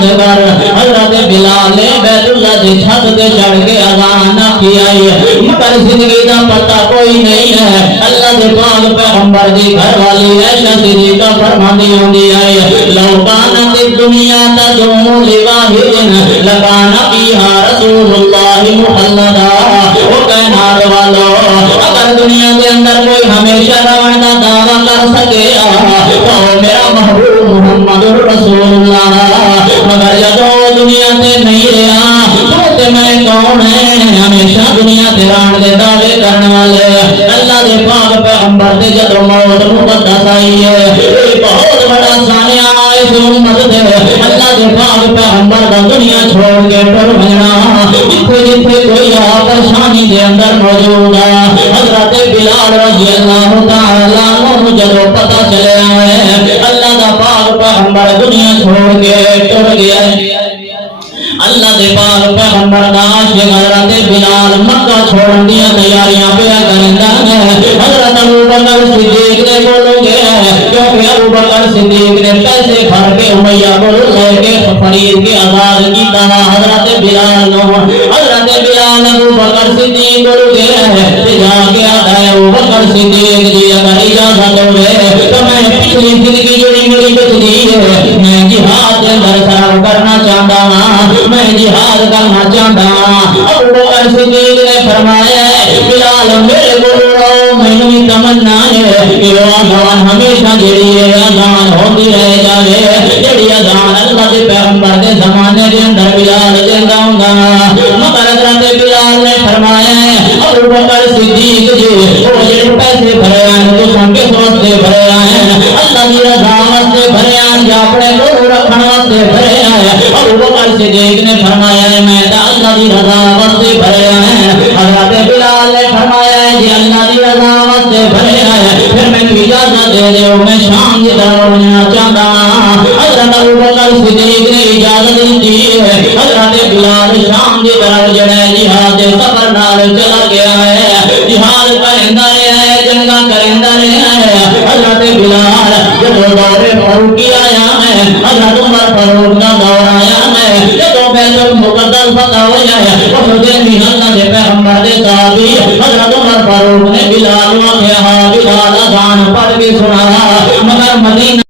بند کر. حضرت بلال نے بیت اللہ کی چھت تے چڑھ کے اذان کی آئی مگر زندگی دا پتہ کوئی نہیں ہے. اللہ دے پاک پیغمبر دی گھر والی عائشہ صدیقہ فرماندی ہوندی ہے لو کانت الدنیا تدوم لواحد لکان فیہا رسول اللہ مخلدا. وہ کائنات والو اگر دنیا کے اندر کوئی ہمیشہ رہن دا دعویٰ کر سکے تو میرا محبوب محمد رسول اللہ. مگر جدو دنیا سے نہیں رہا تو میں کون ہے ہمیشہ دنیا سے رہن دے دعوے کرنے والے. اللہ دے پاک پیغمبر دے جدو موت مقدس آئی ہے یہ بہت بڑا سانیہ اس امت دے. اللہ دے پاک پیغمبر دا دنیا چھوڑ کے ٹر بھجنا جتھے جتھے کوئی پریشانی دے اندر موجود ہے. حضرت بلال رضی اللہ تعالیٰ عنہ جدو پتہ چلے آئے اللہ دا پاک پیغمبر دنیا چھوڑ کے ٹر گیا. اللہ دے پاک پیغمبر دا عاشق حضرت بلال مکہ چھوڑن دی تیاریاں پہ کرندا ہے. حضرت ابوبکر صدیق نے بولو گیا کیونکہ ابوبکر صدیق نے پیسے بھر کے امیہ کو لے کے فرید کے آزاد کیتا. حضرت بلال ابوبکر صدیق بولو گیا جا کے آتا ہے ابوبکر صدیق جی اگر اجازت ہوئے تو میں پچھلی زندگی جڑی میری بچی ہے میں جہاد کے اندر سرو کرنا چاہتا ہوں میں جہاد کرنا چاہتا ہوں. ابوبکر صدیق نے فرمایا بلال میرے کو رو مینوں بھی تمنا ہے کہ وہ اذان ہمیشہ جڑی ہے اذان ہوتی رہ جائے جڑی اذان اللہ کے پیغمبر کے زمانے کے اندر بلال دیندا ہوندا. مگر حضرت بلال نے فرمایا ابوبکر صدیق جی وہ جڑے پیسے بھرے ہیں تو سن کے سوچتے بھرے ہیں اللہ کی رضا واسطے بھرے ہیں یا اپنے کو رکھنے واسطے بھرے ہیں. ابوبکر صدیق نے فرمایا میں اللہ کی رضا واسطے بھرے ہیں. حضرت بلال نے فرمایا جی اللہ کی رضا واسطے بھرے ہیں پھر میں اجازت دے دیو میں شام کی طرف بننا چاہتا ہوں. حضرت ابوبکر صدیق نے اجازت دی ہے. حضرت بلال شام کی طرف جڑے جہاد سفر نال چلا گیا ہے جہاد کرندا رہا ہے جنگاں کرندا رہا ہے. حضرت بلال جب دور فاروقی آیا ہے حضرت عمر فاروق کا دور آیا ہے جب بیت المقدس فتح ہوا ہے اس دن اللہ کے پیغمبر کے صحابی حضرت عمر فاروق نے بلال کو کہا بلال اذان پڑھ کے سنا مگر مدینہ